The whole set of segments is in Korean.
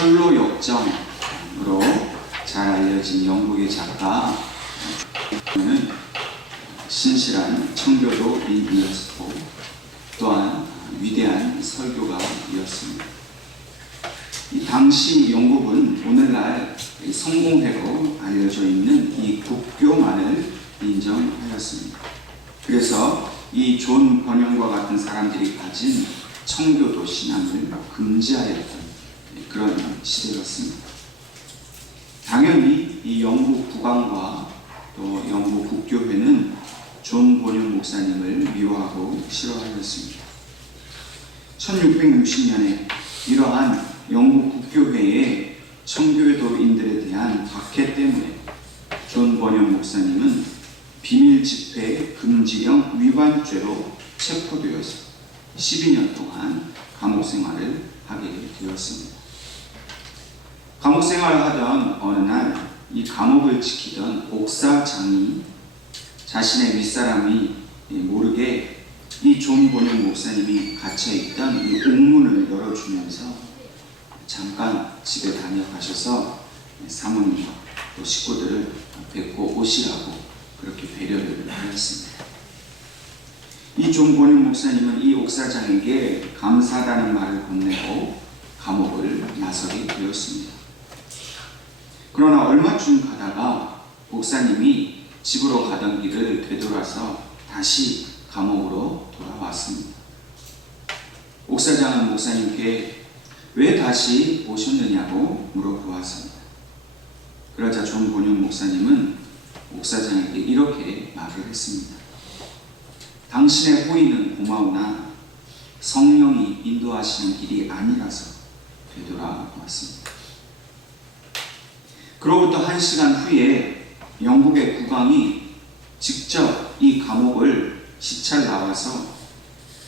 홀로 역정으로 잘 알려진 영국의 작가 는 신실한 청교도인이었고 또한 위대한 설교가이었습니다. 당시 영국은 오늘날 성공회로 알려져 있는 이 국교만을 인정하였습니다. 그래서 이 존 번영과 같은 사람들이 가진 청교도 신앙을 금지하였던 그런 시대였습니다. 당연히 이 영국 국왕과 또 영국 국교회는 존 번영 목사님을 미워하고 싫어하였습니다. 1660년에 이러한 영국 국교회의 청교도인들에 대한 박해 때문에 존 번영 목사님은 비밀 집회 금지령 위반죄로 체포되어서 12년 동안 감옥 생활을 하게 되었습니다. 감옥 생활을 하던 어느 날 이 감옥을 지키던 옥사장이 자신의 윗사람이 모르게 이 존 번영 목사님이 갇혀있던 이 옥문을 열어주면서 잠깐 집에 다녀가셔서 사모님과 또 식구들을 뵙고 오시라고 그렇게 배려를 하였습니다. 이 존 번영 목사님은 이 옥사장에게 감사하다는 말을 건네고 감옥을 나서게 되었습니다. 그러나 얼마쯤 가다가 목사님이 집으로 가던 길을 되돌아서 다시 감옥으로 돌아왔습니다. 옥사장은 목사님께 왜 다시 오셨느냐고 물어보았습니다. 그러자 존 번영 목사님은 옥사장에게 이렇게 말을 했습니다. 당신의 호의는 고마우나 성령이 인도하시는 길이 아니라서 되돌아왔습니다. 그로부터 1시간 후에 영국의 국왕이 직접 이 감옥을 시찰 나와서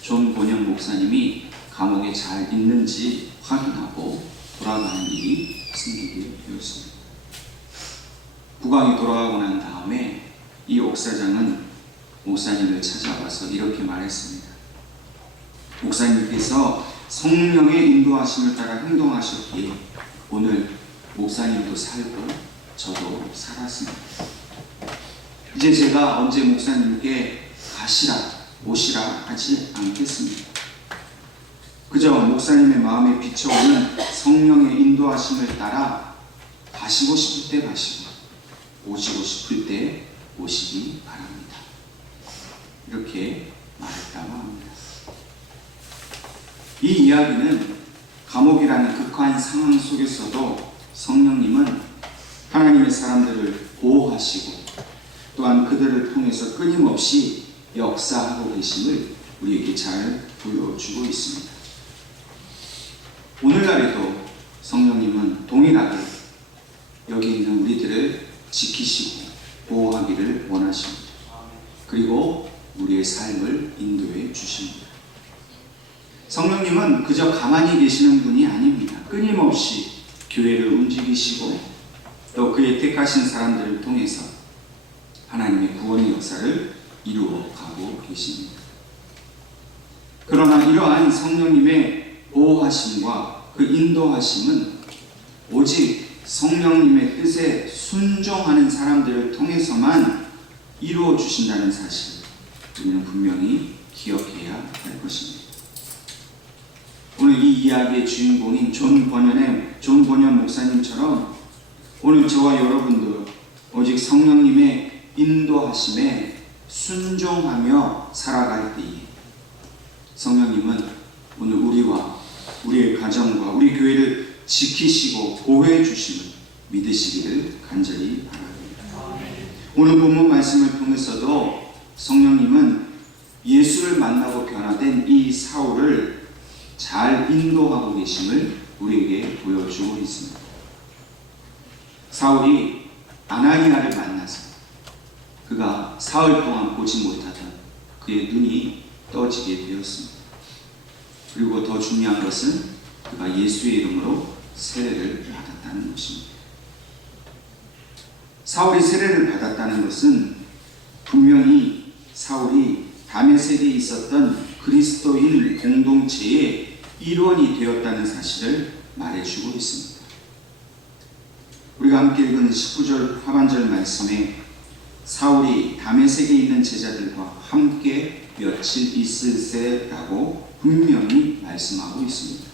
존 번영 목사님이 감옥에 잘 있는지 확인하고 돌아가는 일이 생기게 되었습니다. 국왕이 돌아가고 난 다음에 이 옥사장은 목사님을 찾아와서 이렇게 말했습니다. 목사님께서 성령의 인도하심을 따라 행동하셨기에 오늘 목사님도 살고 저도 살았습니다. 이제 제가 언제 목사님께 가시라 오시라 하지 않겠습니다. 그저 목사님의 마음에 비춰오는 성령의 인도하심을 따라 가시고 싶을 때 가시고 오시고 싶을 때 오시기 바랍니다. 이렇게 말했다고 합니다. 이 이야기는 감옥이라는 극한 상황 속에서도 성령님은 하나님의 사람들을 보호하시고 또한 그들을 통해서 끊임없이 역사하고 계심을 우리에게 잘 보여주고 있습니다. 오늘날에도 성령님은 동일하게 여기 있는 우리들을 지키시고 보호하기를 원하십니다. 그리고 우리의 삶을 인도해 주십니다. 성령님은 그저 가만히 계시는 분이 아닙니다. 끊임없이 교회를 움직이시고 또 그의 택하신 사람들을 통해서 하나님의 구원의 역사를 이루어가고 계십니다. 그러나 이러한 성령님의 보호하심과 그 인도하심은 오직 성령님의 뜻에 순종하는 사람들을 통해서만 이루어 주신다는 사실, 우리는 분명히 기억해야 할 것입니다. 오늘 이 이야기의 주인공인 존 번영 목사님처럼 오늘 저와 여러분도 오직 성령님의 인도하심에 순종하며 살아갈 때에 성령님은 오늘 우리와 우리의 가정과 우리 교회를 지키시고 보호해 주심을 믿으시기를 간절히 바랍니다. 오늘 본문 말씀을 통해서도 성령님은 예수를 만나고 변화된 이 사울을 잘 인도하고 계심을 우리에게 보여주고 있습니다. 사울이 아나니아를 만나서 그가 사흘 동안 보지 못하던 그의 눈이 떠지게 되었습니다. 그리고 더 중요한 것은 그가 예수의 이름으로 세례를 받았다는 것입니다. 사울이 세례를 받았다는 것은 분명히 사울이 다메섹에 있었던 그리스도인 공동체의 일원이 되었다는 사실을 말해주고 있습니다. 우리가 함께 읽은 19절 하반절 말씀에 사울이 다메섹에 있는 제자들과 함께 며칠 있을세라고 분명히 말씀하고 있습니다.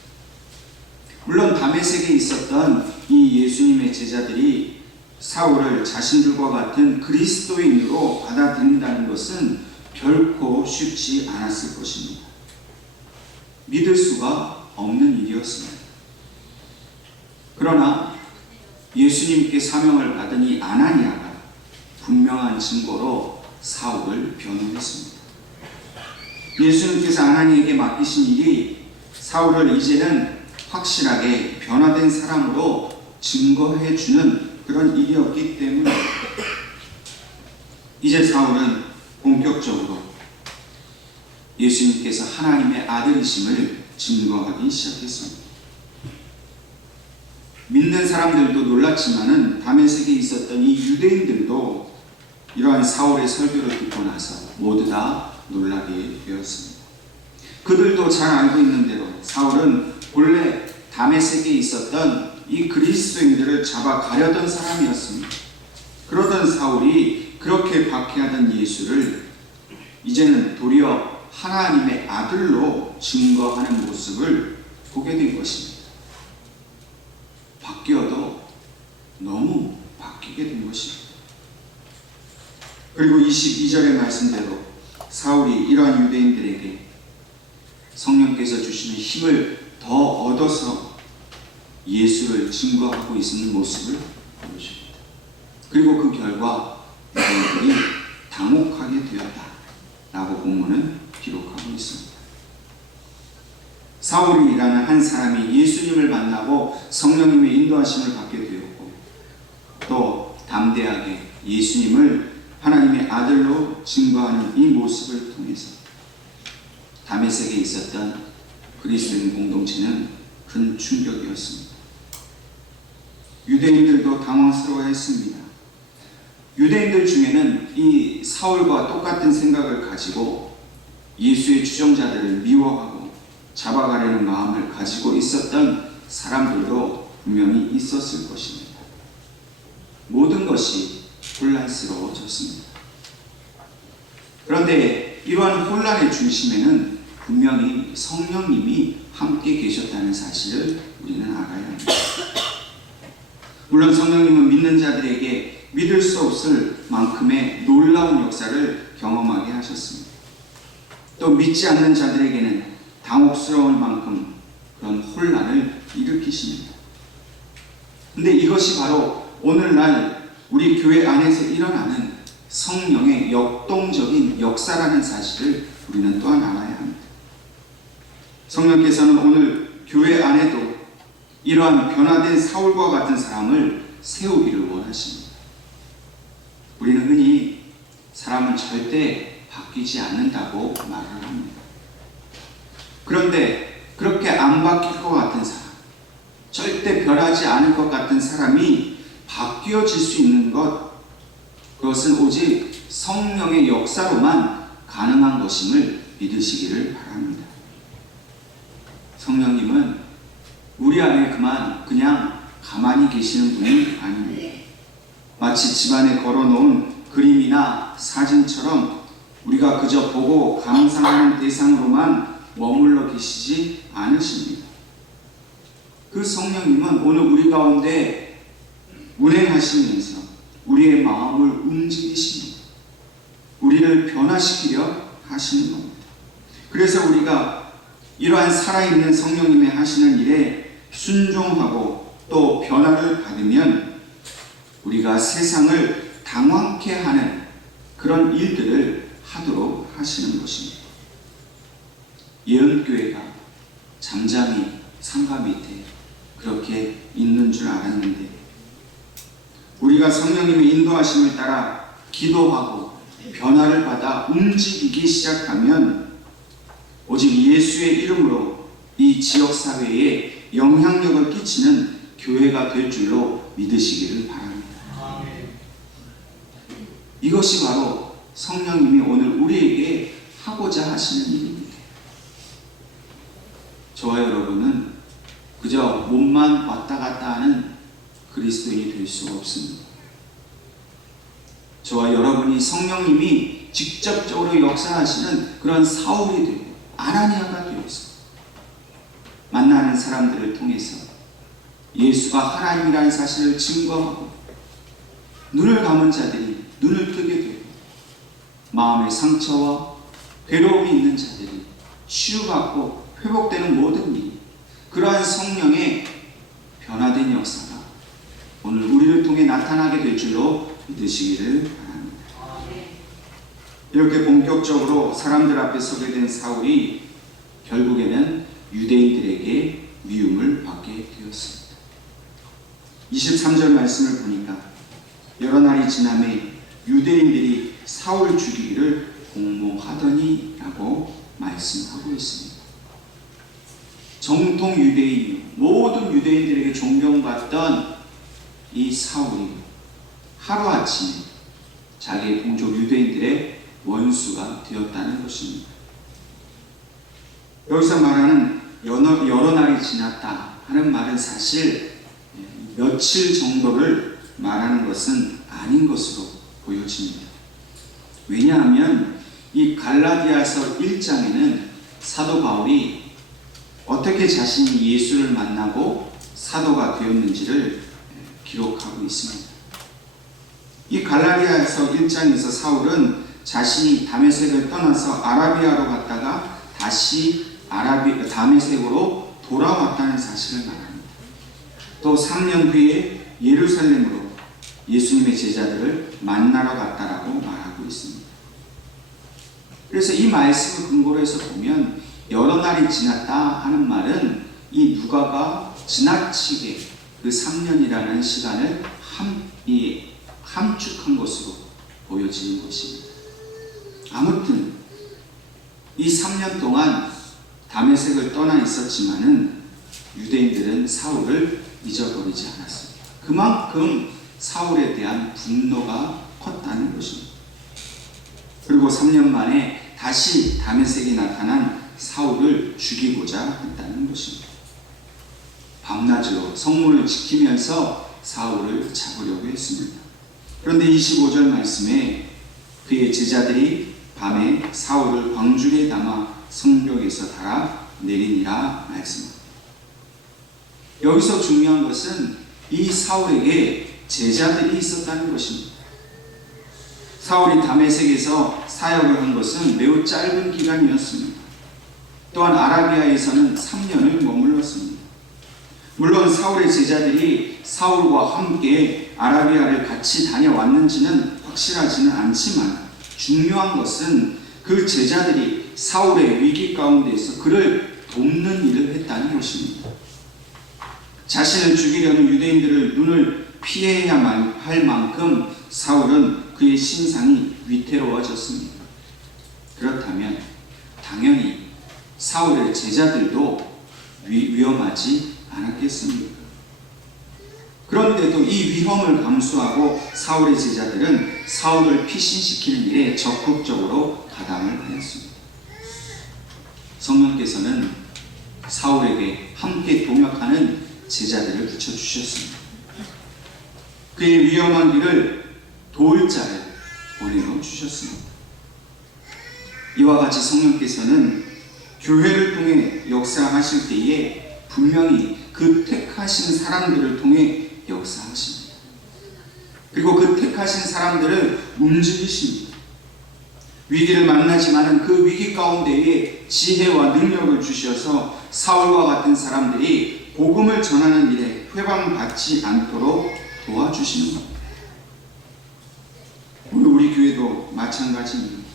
물론 다메섹에 있었던 이 예수님의 제자들이 사울을 자신들과 같은 그리스도인으로 받아들인다는 것은 결코 쉽지 않았을 것입니다. 믿을 수가 없는 일이었습니다. 그러나 예수님께 사명을 받은 이 아나니아가 분명한 증거로 사울을 변호했습니다. 예수님께서 아나니에게 맡기신 일이 사울을 이제는 확실하게 변화된 사람으로 증거해 주는 그런 일이었기 때문에 이제 사울은 본격적으로 예수님께서 하나님의 아들이심을 증거하기 시작했습니다. 믿는 사람들도 놀랐지만은 다메섹에 있었던 이 유대인들도 이러한 사울의 설교를 듣고 나서 모두 다 놀라게 되었습니다. 그들도 잘 알고 있는 대로 사울은 본래 다메섹에 있었던 이 그리스도인들을 잡아 가려던 사람이었습니다. 그러던 사울이 그렇게 박해하던 예수를 이제는 도리어 하나님의 아들로 증거하는 모습을 보게 된 것입니다. 바뀌어도 너무 바뀌게 된 것입니다. 그리고 22절의 말씀대로 사울이 이러한 유대인들에게 성령께서 주시는 힘을 더 얻어서 예수를 증거하고 있는 모습을 보여줍니다. 그리고 그 결과 유대인들이 당혹하게 되었다라고 본문은 기록하고 있습니다. 사울이라는 한 사람이 예수님을 만나고 성령님의 인도하심을 받게 되었고 또 담대하게 예수님을 하나님의 아들로 증거하는 이 모습을 통해서 다메섹에 있었던 그리스도인 공동체는 큰 충격이었습니다. 유대인들도 당황스러워했습니다. 유대인들 중에는 이 사울과 똑같은 생각을 가지고 예수의 추종자들을 미워하고 잡아가려는 마음을 가지고 있었던 사람들도 분명히 있었을 것입니다. 모든 것이 혼란스러워졌습니다. 그런데 이러한 혼란의 중심에는 분명히 성령님이 함께 계셨다는 사실을 우리는 알아야 합니다. 물론 성령님은 믿는 자들에게 믿을 수 없을 만큼의 놀라운 역사를 경험하게 하셨습니다. 또 믿지 않는 자들에게는 당혹스러울 만큼 그런 혼란을 일으키십니다. 근데 이것이 바로 오늘날 우리 교회 안에서 일어나는 성령의 역동적인 역사라는 사실을 우리는 또한 알아야 합니다. 성령께서는 오늘 교회 안에도 이러한 변화된 사울과 같은 사람을 세우기를 원하십니다. 우리는 흔히 사람은 절대 바뀌지 않는다고 말을 합니다. 그런데 그렇게 안 바뀔 것 같은 사람, 절대 변하지 않을 것 같은 사람이 바뀌어질 수 있는 것, 그것은 오직 성령의 역사로만 가능한 것임을 믿으시기를 바랍니다. 성령님은 우리 안에 그냥 가만히 계시는 분이 아닙니다. 마치 집안에 걸어놓은 그림이나 사진처럼 우리가 그저 보고 감상하는 대상으로만 머물러 계시지 않으십니다. 그 성령님은 오늘 우리 가운데 운행하시면서 우리의 마음을 움직이십니다. 우리를 변화시키려 하시는 겁니다. 그래서 우리가 이러한 살아있는 성령님의 하시는 일에 순종하고 또 변화를 받으면 우리가 세상을 당황케 하는 그런 일들을 하도록 하시는 것입니다. 예언교회가 잠잠히 상가 밑에 그렇게 있는 줄 알았는데 우리가 성령님의 인도하심을 따라 기도하고 변화를 받아 움직이기 시작하면 오직 예수의 이름으로 이 지역사회에 영향력을 끼치는 교회가 될 줄로 믿으시기를 바랍니다. 이것이 바로 성령님이 오늘 우리에게 하고자 하시는 일입니다. 저와 여러분은 그저 몸만 왔다 갔다 하는 그리스도인이 될 수가 없습니다. 저와 여러분이 성령님이 직접적으로 역사하시는 그런 사울이 되고 아나니아가 되어서 만나는 사람들을 통해서 예수가 하나님이라는 사실을 증거하고 눈을 감은 자들이 눈을 뜨게 되고 마음의 상처와 괴로움이 있는 자들이 치유받고 회복되는 모든 일, 그러한 성령의 변화된 역사가 오늘 우리를 통해 나타나게 될 줄로 믿으시기를 바랍니다. 이렇게 본격적으로 사람들 앞에 서게 된 사울이 결국에는 유대인들에게 미움을 받게 되었습니다. 23절 말씀을 보니까 여러 날이 지남에 유대인들이 사울 죽이기를 공모하더니 라고 말씀하고 있습니다. 정통 유대인, 모든 유대인들에게 존경받던 이 사울이 하루아침에 자기의 동족 유대인들의 원수가 되었다는 것입니다. 여기서 말하는 여러 날이 지났다 하는 말은 사실 며칠 정도를 말하는 것은 아닌 것으로 보여집니다. 왜냐하면 이 갈라디아서 1장에는 사도 바울이 어떻게 자신이 예수를 만나고 사도가 되었는지를 기록하고 있습니다. 이 갈라디아서 1장에서 사울은 자신이 다메섹을 떠나서 아라비아로 갔다가 다시 다메섹으로 돌아왔다는 사실을 말합니다. 또 3년 후에 예루살렘으로 예수님의 제자들을 만나러 갔다라고 말하고 있습니다. 그래서 이 말씀을 근거로 해서 보면 여러 날이 지났다 하는 말은 이 누가가 지나치게 그 3년이라는 시간을 함축한 것으로 보여지는 것입니다. 아무튼 이 3년 동안 다메섹을 떠나 있었지만은 유대인들은 사울을 잊어버리지 않았습니다. 그만큼 사울에 대한 분노가 컸다는 것입니다. 그리고 3년 만에 다시 다메섹에 나타난 사울을 죽이고자 했다는 것입니다. 밤낮으로 성문을 지키면서 사울을 잡으려고 했습니다. 그런데 25절 말씀에 그의 제자들이 밤에 사울을 광주리에 담아 성벽에서 달아 내리니라 말씀합니다. 여기서 중요한 것은 이 사울에게 제자들이 있었다는 것입니다. 사울이 다메섹에서 사역을 한 것은 매우 짧은 기간이었습니다. 또한 아라비아에서는 3년을 머물렀습니다. 물론 사울의 제자들이 사울과 함께 아라비아를 같이 다녀왔는지는 확실하지는 않지만 중요한 것은 그 제자들이 사울의 위기 가운데서 그를 돕는 일을 했다는 것입니다. 자신을 죽이려는 유대인들을 눈을 피해야만 할 만큼 사울은 그의 신상이 위태로워졌습니다. 그렇다면 당연히 사울의 제자들도 위험하지 않았겠습니까? 그런데도 이 위험을 감수하고 사울의 제자들은 사울을 피신시키는 일에 적극적으로 가담을 하였습니다. 성령께서는 사울에게 함께 동역하는 제자들을 붙여주셨습니다. 그의 위험한 길을 도울 자를 보내어 주셨습니다. 이와 같이 성령께서는 교회를 통해 역사하실 때에 분명히 그 택하신 사람들을 통해 역사하십니다. 그리고 그 택하신 사람들을 움직이십니다. 위기를 만나지만은 그 위기 가운데에 지혜와 능력을 주셔서 사울과 같은 사람들이 복음을 전하는 일에 회방받지 않도록 도와주시는 겁니다. 오늘 우리 교회도 마찬가지입니다.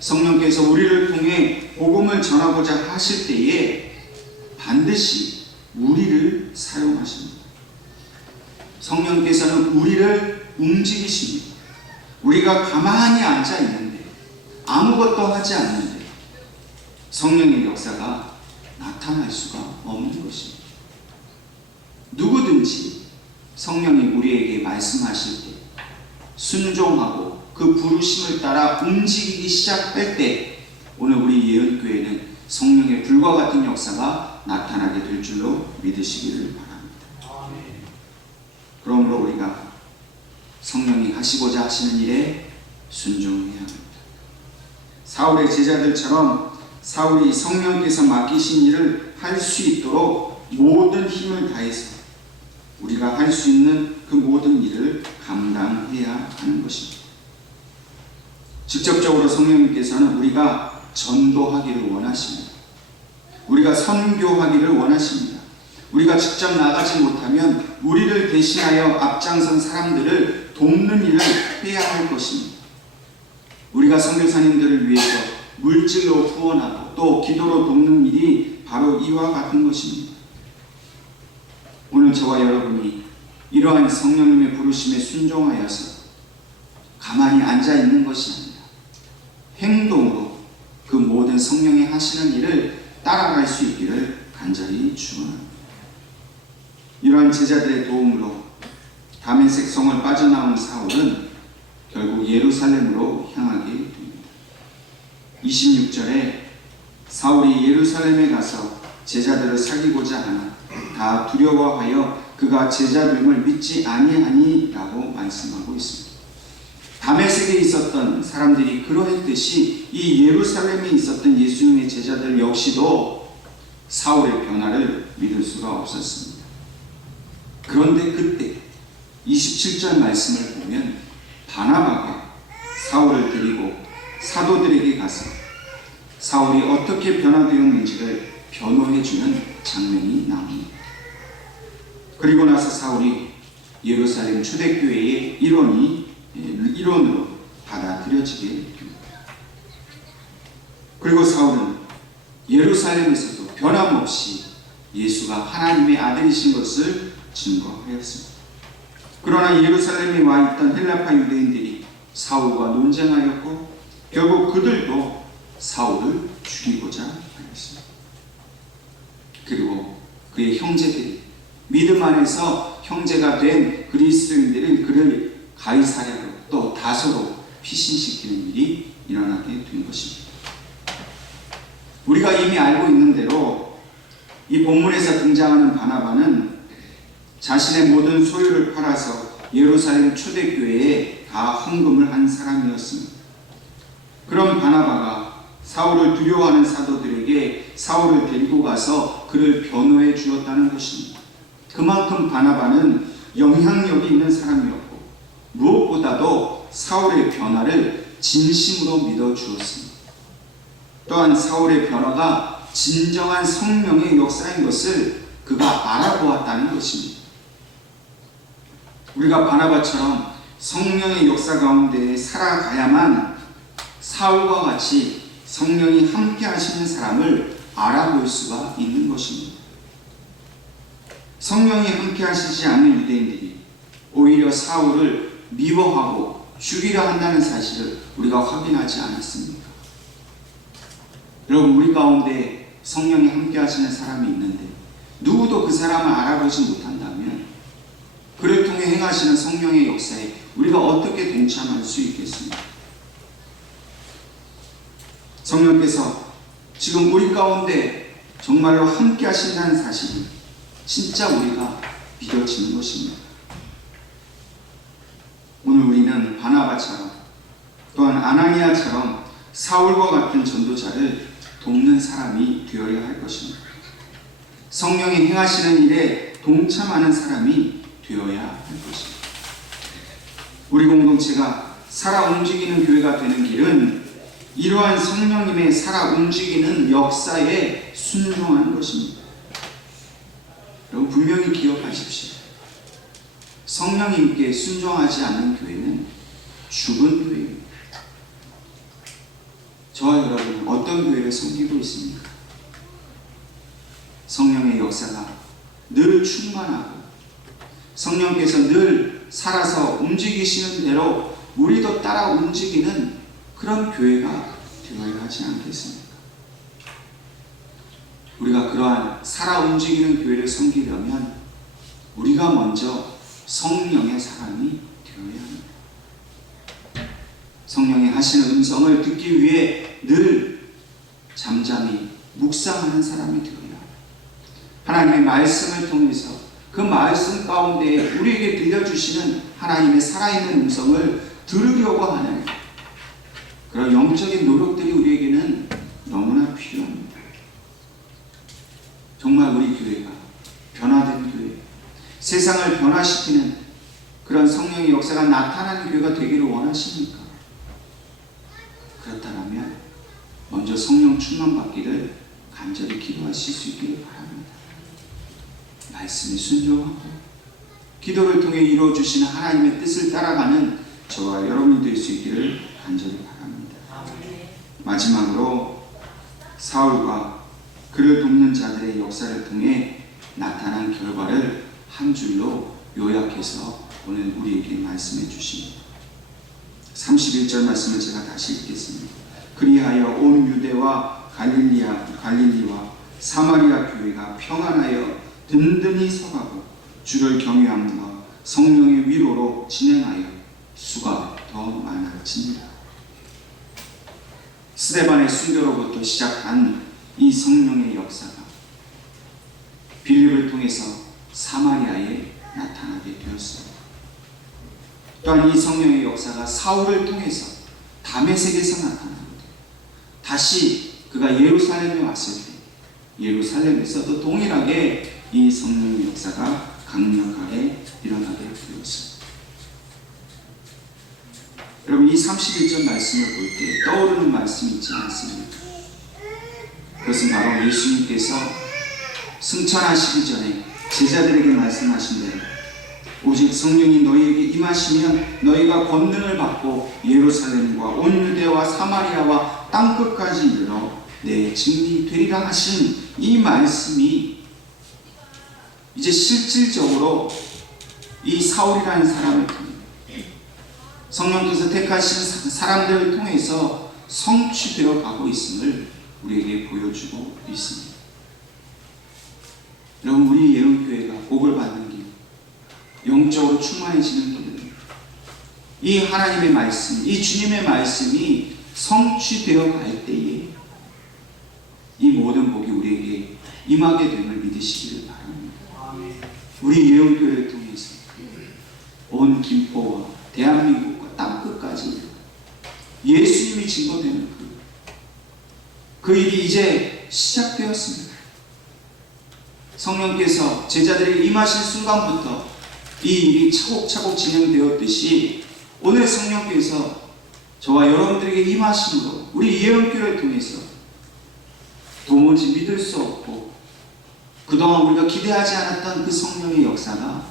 성령께서 우리를 통해 복음을 전하고자 하실 때에 반드시 우리를 사용하십니다. 성령께서는 우리를 움직이십니다. 우리가 가만히 앉아 있는데 아무것도 하지 않는데 성령의 역사가 나타날 수가 없는 것입니다. 누구든지 성령이 우리에게 말씀하실 때 순종하고 그 부르심을 따라 움직이기 시작할 때 오늘 우리 예언교회는 성령의 불과 같은 역사가 나타나게 될 줄로 믿으시기를 바랍니다. 그러므로 우리가 성령이 하시고자 하시는 일에 순종해야 합니다. 사울의 제자들처럼 사울이 성령께서 맡기신 일을 할 수 있도록 모든 힘을 다해서 우리가 할 수 있는 그 모든 일을 감당해야 하는 것입니다. 직접적으로 성령님께서는 우리가 전도하기를 원하십니다. 우리가 선교하기를 원하십니다. 우리가 직접 나가지 못하면 우리를 대신하여 앞장선 사람들을 돕는 일을 해야 할 것입니다. 우리가 선교사님들을 위해서 물질로 후원하고 또 기도로 돕는 일이 바로 이와 같은 것입니다. 오늘 저와 여러분이 이러한 성령님의 부르심에 순종하여서 가만히 앉아 있는 것이 아니라 행동으로 그 모든 성령이 하시는 일을 따라갈 수 있기를 간절히 축원합니다. 이러한 제자들의 도움으로 다메섹 성을 빠져나온 사울은 결국 예루살렘으로 향하게 됩니다. 26절에 사울이 예루살렘에 가서 제자들을 사귀고자 하나 다 두려워하여 그가 제자됨을 믿지 아니하니라고 말씀하고 있습니다. 다메섹에 있었던 사람들이 그러했듯이 이 예루살렘에 있었던 예수님의 제자들 역시도 사울의 변화를 믿을 수가 없었습니다. 그런데 그때 27절 말씀을 보면 바나바가 사울을 데리고 사도들에게 가서 사울이 어떻게 변화되었는지를 변호해주는 장면이 나옵니다. 그리고 나서 사울이 예루살렘 초대교회의 일원으로 받아들여지게 됩니다. 그리고 사울은 예루살렘에서도 변함없이 예수가 하나님의 아들이신 것을 증거하였습니다. 그러나 예루살렘에 와 있던 헬라파 유대인들이 사울과 논쟁하였고 결국 그들도 사울을 죽이고자 하였습니다. 그리고 그의 형제들이 믿음 안에서 형제가 된 그리스도인들은 그를 가이사랴로 또 다소로 피신시키는 일이 일어나게 된 것입니다. 우리가 이미 알고 있는 대로 이 본문에서 등장하는 바나바는 자신의 모든 소유를 팔아서 예루살렘 초대교회에 다 헌금을 한 사람이었습니다. 그런 바나바가 사울을 두려워하는 사도들에게 사울을 데리고 가서 그를 변호해 주었다는 것입니다. 그만큼 바나바는 영향력이 있는 사람이었고 무엇보다도 사울의 변화를 진심으로 믿어 주었습니다. 또한 사울의 변화가 진정한 성령의 역사인 것을 그가 알아보았다는 것입니다. 우리가 바나바처럼 성령의 역사 가운데 살아가야만 사울과 같이 성령이 함께 하시는 사람을 알아볼 수가 있는 것입니다. 성령이 함께 하시지 않는 유대인들이 오히려 사울을 미워하고 죽이려 한다는 사실을 우리가 확인하지 않았습니까? 여러분, 우리 가운데 성령이 함께 하시는 사람이 있는데 누구도 그 사람을 알아보지 못한다면 그를 통해 행하시는 성령의 역사에 우리가 어떻게 동참할 수 있겠습니까? 성령께서 지금 우리 가운데 정말로 함께 하신다는 사실이 진짜 우리가 믿어지는 것입니다. 오늘 우리는 바나바처럼 또한 아나니아처럼 사울과 같은 전도자를 돕는 사람이 되어야 할 것입니다. 성령이 행하시는 일에 동참하는 사람이 되어야 할 것입니다. 우리 공동체가 살아 움직이는 교회가 되는 길은 이러한 성령님의 살아 움직이는 역사에 순종하는 것입니다. 여러분, 분명히 기억하십시오. 성령님께 순종하지 않는 교회는 죽은 교회입니다. 저와 여러분은 어떤 교회를 섬기고 있습니까? 성령의 역사가 늘 충만하고 성령께서 늘 살아서 움직이시는 대로 우리도 따라 움직이는 그런 교회가 되어야 하지 않겠습니까? 우리가 그러한 살아 움직이는 교회를 섬기려면 우리가 먼저 성령의 사람이 되어야 합니다. 성령이 하시는 음성을 듣기 위해 늘 잠잠히 묵상하는 사람이 되어야 합니다. 하나님의 말씀을 통해서 그 말씀 가운데 우리에게 들려주시는 하나님의 살아있는 음성을 들으려고 하는 그런 영적인 노력들이 우리에게는 너무나 필요합니다. 정말 우리 교회가 변화된 교회, 세상을 변화시키는 그런 성령의 역사가 나타나는 교회가 되기를 원하십니까? 그렇다면 먼저 성령 충만받기를 간절히 기도하실 수 있기를 바랍니다. 말씀에 순종하고 기도를 통해 이루어주시는 하나님의 뜻을 따라가는 저와 여러분이 될 수 있기를 간절히 바랍니다. 마지막으로 사울과 그를 돕는 자들의 역사를 통해 나타난 결과를 한 줄로 요약해서 오늘 우리에게 말씀해 주십니다. 31절 말씀을 제가 다시 읽겠습니다. 그리하여 온 유대와 갈릴리와 사마리아 교회가 평안하여 든든히 서가고 주를 경외함과 성령의 위로로 진행하여 수가 더 많아지니라. 스데반의 순교로부터 시작한 이 성령의 역사가 빌립을 통해서 사마리아에 나타나게 되었습니다. 또한 이 성령의 역사가 사울을 통해서 다메섹에서 나타납니다. 다시 그가 예루살렘에 왔을 때 예루살렘에서도 동일하게 이 성령의 역사가 강력하게 일어나게 되었습니다. 여러분, 이 31절 말씀을 볼 때 떠오르는 말씀이 있지 않습니까? 그것은 바로 예수님께서 승천하시기 전에 제자들에게 말씀하신 대로 오직 성령이 너희에게 임하시면 너희가 권능을 받고 예루살렘과 온 유대와 사마리아와 땅끝까지 이르러 내 증인이 되리라 하신 이 말씀이 이제 실질적으로 이 사울이라는 사람을 통해 성령께서 택하신 사람들을 통해서 성취되어 가고 있음을 우리에게 보여주고 있습니다. 여러분, 우리 예언교회가 복을 받는 길, 영적으로 충만해지는 길은 이 하나님의 말씀, 이 주님의 말씀이 성취되어 갈 때에 이 모든 복이 우리에게 임하게 됨을 믿으시기를 바랍니다. 우리 예언교회를 통해서 온 김포와 대한민국과 땅끝까지 예수님이 증거되는 그 일이 이제 시작되었습니다. 성령께서 제자들에게 임하신 순간부터 이 일이 차곡차곡 진행되었듯이 오늘 성령께서 저와 여러분들에게 임하심으로 우리 예언교회를 통해서 도무지 믿을 수 없고 그동안 우리가 기대하지 않았던 그 성령의 역사가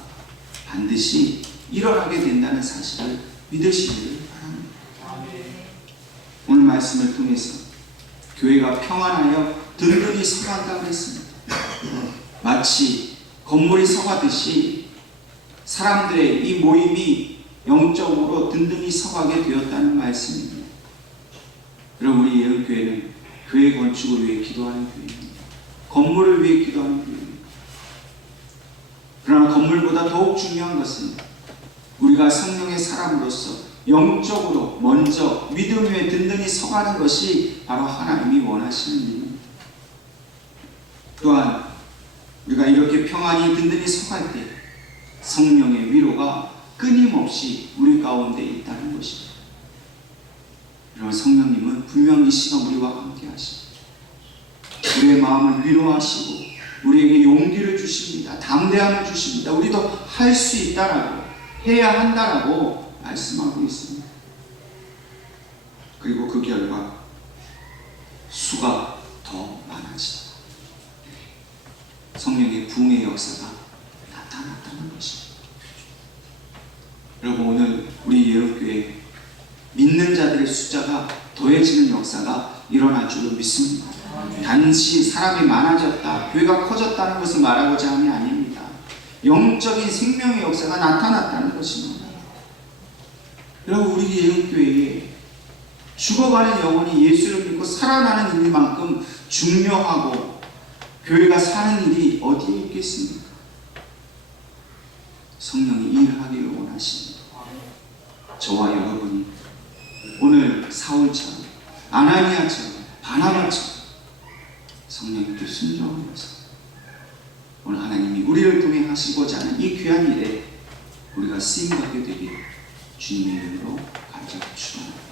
반드시 일어나게 된다는 사실을 믿으시기를 바랍니다. 오늘 말씀을 통해서 교회가 평안하여 든든히 서간다고 했습니다. 마치 건물이 서가듯이 사람들의 이 모임이 영적으로 든든히 서가게 되었다는 말씀입니다. 그럼 우리 예언교회는 교회 건축을 위해 기도하는 교회입니다. 건물을 위해 기도하는 교회입니다. 그러나 건물보다 더욱 중요한 것은 우리가 성령의 사람으로서 영적으로 먼저 믿음 위에 든든히 서가는 것이 바로 하나님이 원하시는 일입니다. 또한 우리가 이렇게 평안히 든든히 서갈 때 성령의 위로가 끊임없이 우리 가운데 있다는 것입니다. 여러분, 성령님은 분명히 이 시간 우리와 함께 하십니다. 우리의 마음을 위로하시고 우리에게 용기를 주십니다. 담대함을 주십니다. 우리도 할 수 있다라고, 해야 한다라고 말씀하고 있습니다. 그리고 그 결과 수가 더 많아지다. 성령의 부흥의 역사가 나타났다는 것입니다. 여러분, 오늘 우리 예언교회 믿는 자들의 숫자가 더해지는 역사가 일어날 줄로 믿습니다. 단지 사람이 많아졌다, 교회가 커졌다는 것을 말하고자 함이 아닙니다. 영적인 생명의 역사가 나타났다는 것입니다. 여러분, 우리 예언교회에 죽어가는 영혼이 예수를 믿고 살아나는 일만큼 중요하고 교회가 사는 일이 어디에 있겠습니까? 성령이 일하기를 원하십니다. 저와 여러분이 오늘 사울처럼, 아나니아처럼, 바나바처럼 성령님께 순종하면서 오늘 하나님이 우리를 통해 하시고자 하는 이 귀한 일에 우리가 쓰임받게 되길 주님의 이름으로 간절히 축원합니다.